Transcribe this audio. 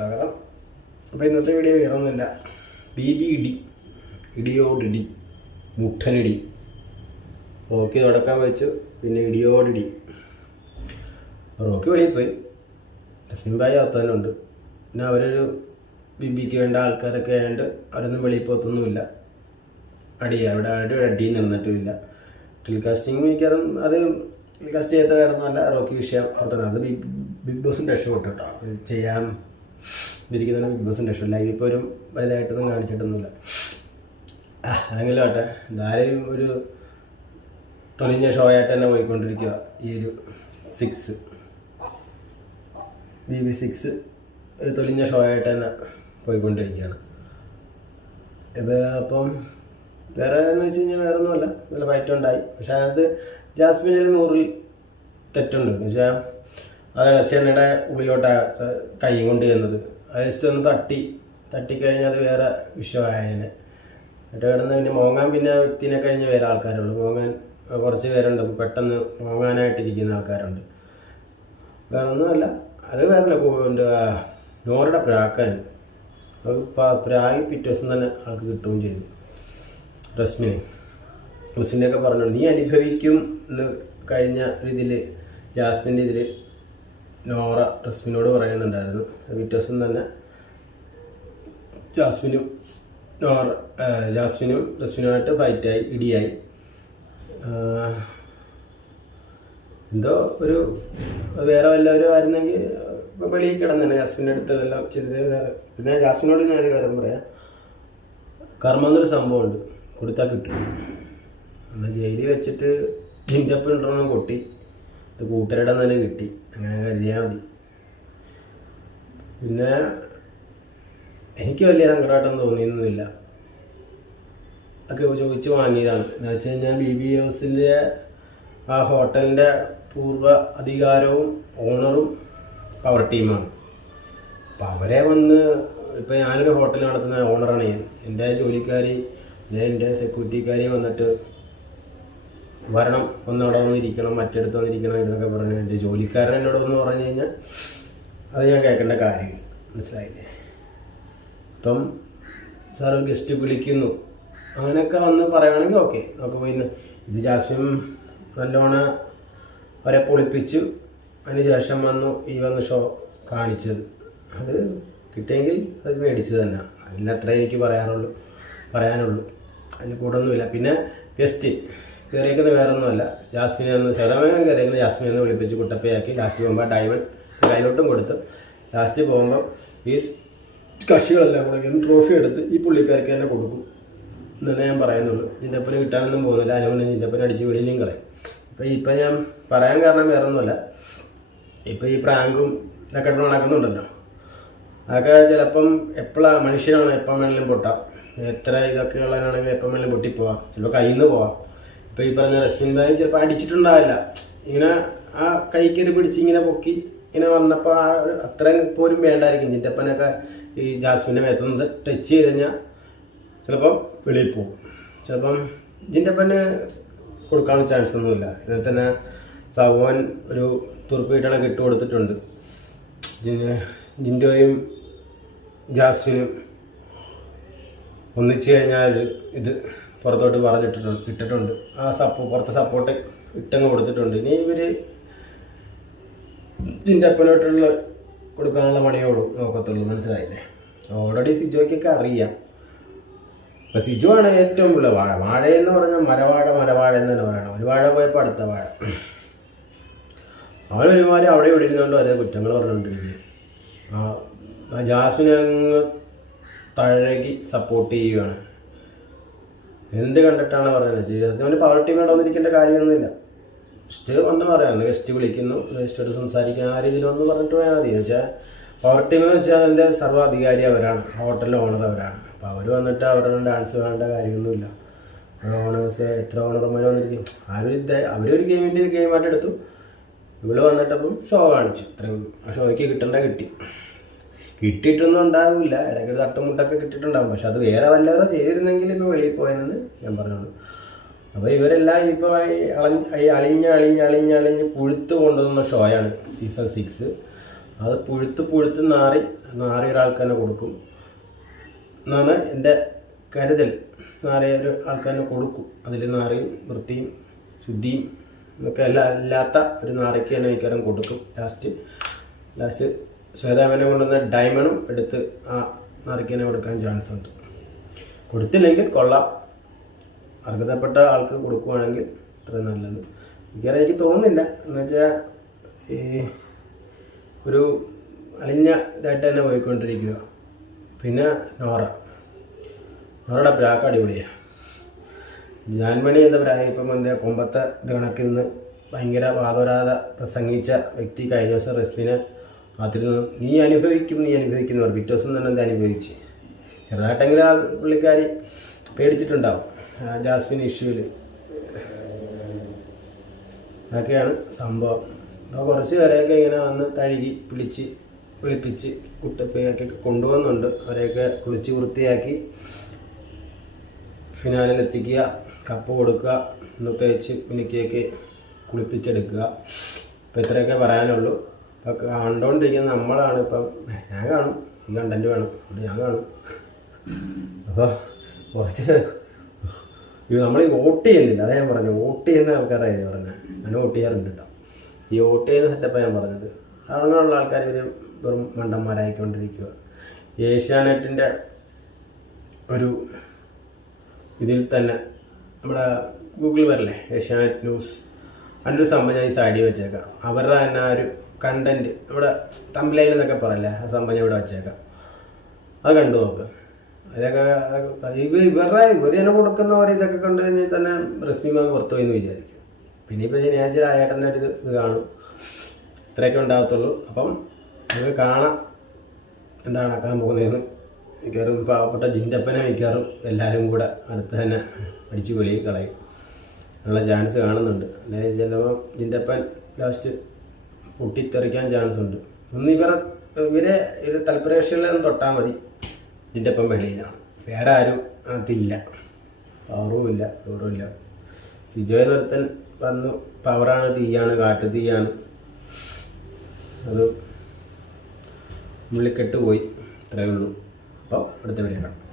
സ്വാഗതം. അപ്പോൾ ഇന്നത്തെ വീഡിയോ വേറൊന്നുമില്ല. ബി ബി ഇടി. ഇടിയോടിടി മുട്ടനിടി. റോക്കി തുടക്കാൻ വെച്ചു. പിന്നെ ഇടിയോടിടി റോക്കി വെളിയിൽ പോയി. ലക്ഷ്മി ബായി അകത്തന്നുണ്ട് പിന്നെ അവരൊരു ബിബിക്ക് വേണ്ട ആൾക്കാരൊക്കെ ആയതുകൊണ്ട് അവരൊന്നും വെളിയിൽ പോകത്തൊന്നുമില്ല. അടി അവിടെ അവിടെ അടി നിന്നിട്ടുമില്ല. ടെലികാസ്റ്റിംഗ് മിക്കവാറും അത് ടെലികാസ്റ്റ് ചെയ്യാത്ത കാരണമല്ല റോക്കി വിഷയം. പുറത്താണ് അത് ബിഗ് ബോസിന്റെ രക്ഷപ്പെട്ടു കേട്ടോ. ചെയ്യാൻ ഇരിക്കുന്നതാണ് ബിഗ് ബോസിന്റെ രക്ഷ ലൈവ് ഇപ്പോൾ ഒരു വലുതായിട്ടൊന്നും കാണിച്ചിട്ടൊന്നുമില്ല. അതെങ്കിലും ആട്ടെ. എന്തായാലും ഒരു തൊലിഞ്ഞ ഷോ ആയിട്ട് തന്നെ പോയിക്കൊണ്ടിരിക്കുക ഈ ഒരു സിക്സ് ബി ബി സിക്സ് ഒരു തൊലിഞ്ഞ ഷോ ആയിട്ട് തന്നെ പോയിക്കൊണ്ടിരിക്കുകയാണ്. ഇത് അപ്പം വേറെ എന്ന് വെച്ച് കഴിഞ്ഞാൽ വേറെ ഒന്നുമല്ല നല്ല ഫൈറ്റ് ഉണ്ടായി. പക്ഷെ അതിനകത്ത് ജാസ്മിനിൽ നൂറിൽ തെറ്റുണ്ട്. എന്ന് വെച്ചാൽ അത് ചെന്നയുടെ ഉള്ളിലോട്ട് കൈ കൊണ്ട് ചെന്നത്. അത് ജസ്റ്റ് ഒന്ന് തട്ടി തട്ടിക്കഴിഞ്ഞാൽ അത് വേറെ വിഷയമായതിനെ എന്നിട്ട് കിടന്ന് പിന്നെ മോങ്ങാൻ പിന്നെ വ്യക്തിനെ കഴിഞ്ഞ് വേറെ ആൾക്കാരുള്ളൂ. മോങ്ങാൻ കുറച്ച് പേരുണ്ട്. പെട്ടെന്ന് മോങ്ങാനായിട്ടിരിക്കുന്ന ആൾക്കാരുണ്ട്. വേറെ ഒന്നുമല്ല അത് വേറെ എന്താ നോറുടെ പ്രാക്കാൻ. അത് പിറ്റേ ദിവസം തന്നെ ആൾക്ക് കിട്ടുകയും ചെയ്തു. റസ്മിനെ. റസ്മിനെയൊക്കെ പറഞ്ഞു നീ അനുഭവിക്കും എന്ന് കഴിഞ്ഞ ഇതിൽ ജാസ്മിന്റെ ഇതിൽ നോറ റസ്മിനോട് പറയുന്നുണ്ടായിരുന്നു. പിറ്റേ തന്നെ ജാസ്മിനും നോറ ജാസ്മിനും റസ്മിനുമായിട്ട് ഫൈറ്റായി ഇടിയായി. എന്തോ ഒരു വേറെ വല്ലവരും ആയിരുന്നെങ്കിൽ വെളിയിൽ കിടന്നെ ജാസ്മിന്റെ അടുത്ത് എല്ലാം ചെറിയ വേറെ. പിന്നെ ജാസ്മിനോട് ഞാനൊരു കാര്യം പറയാം. കർമ്മ എന്നൊരു സംഭവമുണ്ട് കൊടുത്താൽ കിട്ടും. എന്നാൽ ജയിലിൽ വെച്ചിട്ട് ജിന്റെ ഉണ്ടെന്ന് കൊട്ടി. കൂട്ടരുടെ നില കിട്ടി. അങ്ങനെ കരുതിയാൽ മതി. പിന്നെ എനിക്ക് വലിയ സങ്കടമായിട്ടൊന്നും തോന്നിയൊന്നുമില്ല. ഒക്കെ ചോദിച്ച് വാങ്ങിയതാണ്. എന്ന് വെച്ച് കഴിഞ്ഞാൽ ബി ബി ഹൗസിന്റെ ആ ഹോട്ടലിന്റെ പൂർവ അധികാരവും ഓണറും പവർ ടീമാണ് അപ്പം അവരെ വന്ന് ഇപ്പം ഞാനൊരു ഹോട്ടൽ നടത്തുന്ന ഓണറാണ് ഞാൻ. എന്റെ ജോലിക്കാരി അല്ലെങ്കിൽ എന്റെ സെക്യൂരിറ്റിക്കാരി വന്നിട്ട് വരണം ഒന്നവിടെ വന്നിരിക്കണം മറ്റടുത്ത് വന്നിരിക്കണം എന്നൊക്കെ പറഞ്ഞു എന്റെ ജോലിക്കാരൻ എന്നോട് വന്ന് പറഞ്ഞു കഴിഞ്ഞാൽ അത് ഞാൻ കേൾക്കേണ്ട കാര്യമില്ല മനസ്സിലായില്ലേ? ഇപ്പം സാർ ഗസ്റ്റ് വിളിക്കുന്നു. അങ്ങനെയൊക്കെ വന്ന് പറയുകയാണെങ്കിൽ ഓക്കെ നമുക്ക് പിന്നെ ഇത് ജാസ്മിൻ നല്ലോണം അവരെ പൊളിപ്പിച്ചു. അതിന് ശേഷം വന്നു ഈ വന്ന് ഷോ കാണിച്ചത്. അത് കിട്ടിയെങ്കിൽ അത് മേടിച്ചു തന്നെ. അതിനത്രേ എനിക്ക് പറയാറുള്ളൂ പറയാനുള്ളൂ. അതിന് കൂടൊന്നുമില്ല. പിന്നെ ഗസ്റ്റ് കയറിയേക്കുന്നത് വേറെ ഒന്നുമല്ല ജാസ്മിനെ ഒന്ന് ശതമാനം കയറിയേക്കുന്നത് ജാസ്മിനെ ഒന്ന് വിളിപ്പിച്ച് കുട്ടപ്പയാക്കി ലാസ്റ്റ് പോകുമ്പോൾ ഡയമണ്ട് കയ്യിലോട്ടും കൊടുത്ത് ലാസ്റ്റ് പോകുമ്പോൾ ഈ കക്ഷികളെല്ലാം കൂടെ ട്രോഫി എടുത്ത് ഈ പുള്ളിക്കാർക്ക് തന്നെ കൊടുക്കും എന്നേ ഞാൻ പറയുന്നുള്ളൂ. ജിന്റപ്പന് കിട്ടാനൊന്നും പോകുന്നില്ല. അതുകൊണ്ട് ജിന്റപ്പന് അടിച്ച് വെളിയിലും കളയും ഇപ്പം ഇപ്പം ഞാൻ പറയാൻ കാരണം വേറെ ഒന്നുമല്ല ഇപ്പം ഈ പ്രാങ്കും ഇതൊക്കെ നടക്കുന്നുണ്ടല്ലോ. അതൊക്കെ ചിലപ്പം എപ്പോഴാണ് മനുഷ്യനാണ് എപ്പം വേണമെങ്കിലും പൊട്ടാം. എത്ര ഇതൊക്കെ ഉള്ളതിനാണെങ്കിൽ എപ്പം വേണമെങ്കിലും പൊട്ടിപ്പോവാം. ചിലപ്പോൾ കയ്യിൽ നിന്ന് പോവാം. ഇപ്പം ഈ പറഞ്ഞ റസ്മിൻ ഭായി ചിലപ്പോൾ അടിച്ചിട്ടുണ്ടാവില്ല. ഇങ്ങനെ ആ കൈക്കരി പിടിച്ച് ഇങ്ങനെ പൊക്കി ഇങ്ങനെ വന്നപ്പോൾ ആ അത്രയും പോലും വേണ്ടായിരിക്കും. ചിറ്റപ്പനൊക്കെ ഈ ജാസ്മിന്റെ മേത്തുനിന്ന് ടച്ച് ചെയ്ത് കഴിഞ്ഞാൽ ചിലപ്പം വെളിയിൽ പോകും. ചിലപ്പം ജിന്റെപ്പന് കൊടുക്കാൻ ചാൻസ് ഒന്നുമില്ല. ഇതിൽ തന്നെ സഹോൻ ഒരു തുറുപ്പ് കിട്ടു കൊടുത്തിട്ടുണ്ട്. ജിൻ- ജിൻഡോയും ജാസ്മിനും ഒന്നിച്ചു കഴിഞ്ഞാൽ ഇത് പുറത്തോട്ട് പറഞ്ഞിട്ടിട്ടുണ്ട് ഇട്ടിട്ടുണ്ട്. ആ സപ്പോ പുറത്തെ സപ്പോർട്ട് ഇട്ടങ്ങ് കൊടുത്തിട്ടുണ്ട്. ഇനി ഇവർ ഇതിന്റെ അപ്പനോട്ടുള്ള കൊടുക്കാനുള്ള പണിയോടും നോക്കത്തുള്ളൂ. മനസ്സിലായില്ലേ? ഓൾറെഡി സിജോയ്ക്കൊക്കെ അറിയാം. അപ്പം സിജു ആണ് ഏറ്റവും ഉള്ള വാഴ. വാഴ എന്ന് പറഞ്ഞാൽ മരവാഴ മരവാഴ എന്ന് തന്നെ പറയണം. ഒരു വാഴ പോയപ്പോൾ അടുത്ത വാഴ. അവൻ ഒരുമാതിരി അവിടെ ഇവിടെ ഇരുന്നുകൊണ്ട് വരുന്ന കുറ്റങ്ങൾ ആ ജാസ്മിനെ അങ്ങ് തഴകി സപ്പോർട്ട് ചെയ്യുകയാണ് എന്ത് കണ്ടിട്ടാണ് പറയുന്നത്? ജീവിതത്തിൽ പവർ ടീം വന്നിരിക്കേണ്ട കാര്യമൊന്നുമില്ല. ജസ്റ്റ് വന്ന് പറയാം. ഗസ്റ്റ് വിളിക്കുന്നു. ഗസ്റ്റോട് സംസാരിക്കാൻ ആ രീതിയിൽ വന്ന് പറഞ്ഞിട്ട് പോയാൽ മതി. വെച്ചാൽ പവർ ടീം എന്ന് വെച്ചാൽ അതിന്റെ സർവാധികാരി അവരാണ്. ഹോട്ടലിലെ ഓണർ അവരാണ്. അപ്പോൾ അവർ വന്നിട്ട് അവരുടെ ഡാൻസ് വേണ്ട കാര്യമൊന്നുമില്ല. ഓണേഴ്സ് എത്ര ഓണർമാർ വന്നിരിക്കും? ആരും ഇത് അവരൊരു ഗെയിമിന്റെ ഗെയിമായിട്ട് എടുത്തു. ഇവിടെ വന്നിട്ടപ്പം ഷോ കാണിച്ചു. ഇത്രയും ആ ഷോയ്ക്ക് കിട്ടേണ്ട കിട്ടി. കിട്ടിയിട്ടൊന്നും ഉണ്ടാവില്ല. ഇടയ്ക്ക് തട്ടുമുട്ടൊക്കെ കിട്ടിയിട്ടുണ്ടാവും. പക്ഷെ അത് വേറെ വല്ലവരോ ചെയ്തിരുന്നെങ്കിൽ ഇപ്പോൾ വെളിയിൽ പോയെന്ന് ഞാൻ പറഞ്ഞോളൂ. അപ്പോൾ ഇവരെല്ലാം ഇപ്പോൾ അളഞ്ഞ് ഈ അളിഞ്ഞ് അളിഞ്ഞ് അളിഞ്ഞ് അളിഞ്ഞ് പുഴുത്ത് കൊണ്ടുവന്ന ഷോയാണ് സീസൺ സിക്സ് അത് പുഴുത്ത് പുഴുത്ത് നാറി നാറി ഒരാൾക്ക് തന്നെ കൊടുക്കും. എന്നാണ് എന്റെ കരുതൽ. നാറിയ ഒരു തന്നെ കൊടുക്കും. അതിൽ നാറിയും വൃത്തിയും ശുദ്ധിയും ഒക്കെ അല്ല ഇല്ലാത്ത ഒരു നാറിക്ക് തന്നെ മിക്കവാറും കൊടുക്കും. ലാസ്റ്റ് ലാസ്റ്റ് ശ്വേതാമനെ കൊണ്ടുവന്ന ഡയമണ്ടും എടുത്ത് ആ നറുക്കിനെ കൊടുക്കാൻ ചാൻസ് ഉണ്ട്. കൊടുത്തില്ലെങ്കിൽ കൊള്ളാം. അർഹതപ്പെട്ട ആൾക്ക് കൊടുക്കുവാണെങ്കിൽ അത്ര നല്ലത്. വേറെ എനിക്ക് തോന്നുന്നില്ല. എന്ന് വെച്ചാൽ ഈ ഒരു അലിഞ്ഞ ഇതായിട്ട് തന്നെ പോയിക്കൊണ്ടിരിക്കുക. പിന്നെ നോറ. നോറയുടെ പ്രാക്ക് അടിപൊളിയാണ് ജാൻമണി എന്ന പ്രായം ഇപ്പം എന്റെ കൊമ്പത്തെ ഇത് കണക്കിൽ നിന്ന് ഭയങ്കര വാദോരാത പ്രസംഗിച്ച വ്യക്തി കഴിഞ്ഞ ദിവസം റെസ്മിനെ കാത്തിരുന്നു. നീ അനുഭവിക്കും നീ അനുഭവിക്കുന്നവർ പിറ്റേ ദിവസം തന്നെ എന്താ അനുഭവിച്ച്? ചെറുതായിട്ടെങ്കിലും ആ പുള്ളിക്കാരി പേടിച്ചിട്ടുണ്ടാവും. ജാസ്മിൻ ഇഷ്യൂവിൽ അതൊക്കെയാണ് സംഭവം. അപ്പോൾ കുറച്ച് പേരെയൊക്കെ ഇങ്ങനെ വന്ന് തഴുകി പിടിച്ച് വിളിപ്പിച്ച് കുട്ടപ്പയൊക്കെ കൊണ്ടുവന്നുണ്ട്. അവരെയൊക്കെ കുളിച്ച് വൃത്തിയാക്കി ഫിനാലിലെത്തിക്കുക കപ്പ് കൊടുക്കുക ഇന്ന് തേച്ച് മിനുക്കിയൊക്കെ കുളിപ്പിച്ചെടുക്കുക. അപ്പോൾ ഇത്രയൊക്കെ പറയാനുള്ളൂ. അപ്പോൾ കണ്ടുകൊണ്ടിരിക്കുന്ന നമ്മളാണ് ഇപ്പം ഞാൻ കാണും ഈ കണ്ടന്റ് വേണം അതുകൊണ്ട് ഞാൻ കാണും. അപ്പോൾ കുറച്ച് ഇത് നമ്മൾ വോട്ട് ചെയ്യുന്നില്ല അതാ ഞാൻ പറഞ്ഞു വോട്ട് ചെയ്യുന്ന ആൾക്കാരായി പറഞ്ഞത്. ഞാൻ വോട്ട് ചെയ്യാറുണ്ട് കേട്ടോ ഈ വോട്ട് ചെയ്യുന്ന സെറ്റപ്പാണ് ഞാൻ പറഞ്ഞത്. അങ്ങനെയുള്ള ആൾക്കാർ ഇവർ വെറും മണ്ടന്മാരായിക്കൊണ്ടിരിക്കുക. ഏഷ്യാനെറ്റിന്റെ ഒരു ഇതിൽ തന്നെ നമ്മുടെ ഗൂഗിൾ വരല്ലേ? ഏഷ്യാനെറ്റ് ന്യൂസ്. അതിന്റെ ഒരു സംഭവം ഞാൻ ഈ സൈഡിൽ വെച്ചേക്കാം. അവരുടെ തന്നെ ഒരു കണ്ടന്റ് നമ്മുടെ തമ്പിലൈൻ എന്നൊക്കെ പറയല്ലേ ആ സംഭവം ഞാൻ ഇവിടെ വെച്ചേക്കാം. അത് കണ്ടു നോക്ക്. അതൊക്കെ ഇവ ഇവരുടെ ഇവർ തന്നെ കൊടുക്കുന്ന ഒരു ഇതൊക്കെ കണ്ടു കഴിഞ്ഞാൽ തന്നെ റെസ്മി മാം പുറത്തു പോയി എന്ന് വിചാരിക്കും. പിന്നെ ഇപ്പോൾ ശനിയാഴ്ച ആയേട്ടന്റെ ഒരു ഇത് കാണും. ഇത്രയൊക്കെ ഉണ്ടാകത്തുള്ളൂ. അപ്പം നമുക്ക് കാണാം എന്താണ് ആക്കാൻ പോകുന്നതെന്ന്. മിക്കവാറും പാവപ്പെട്ട ജിന്റപ്പനെ മിക്കവാറും എല്ലാവരും കൂടെ അടുത്ത് തന്നെ അടിച്ചു കൊലി കളയും. ഉള്ള ചാൻസ് കാണുന്നുണ്ട്. അല്ലെങ്കിൽ ചിലപ്പോൾ ജിന്റപ്പൻ ലാസ്റ്റ് പൊട്ടിത്തെറിക്കാൻ ചാൻസ് ഉണ്ട്. ഒന്ന് ഇവരെ ഇവരെ ഇവർ തൽപരേക്ഷകളിലൊന്നും തൊട്ടാൽ മതി. ജിന്റപ്പൻ വെളിയിലാണ്. വേറെ ആരും അതില്ല. പവറും ഇല്ല പവറും ഇല്ല. സിജോയെ നിർത്തൻ വന്നു. പവറാണ് തീയാണ് കാട്ടു തീയാണ്. അത് ഉള്ളിക്കെട്ട് പോയി. ഇത്രയേ ഉള്ളൂ. അപ്പം അടുത്ത വീഡിയോ കാണാം.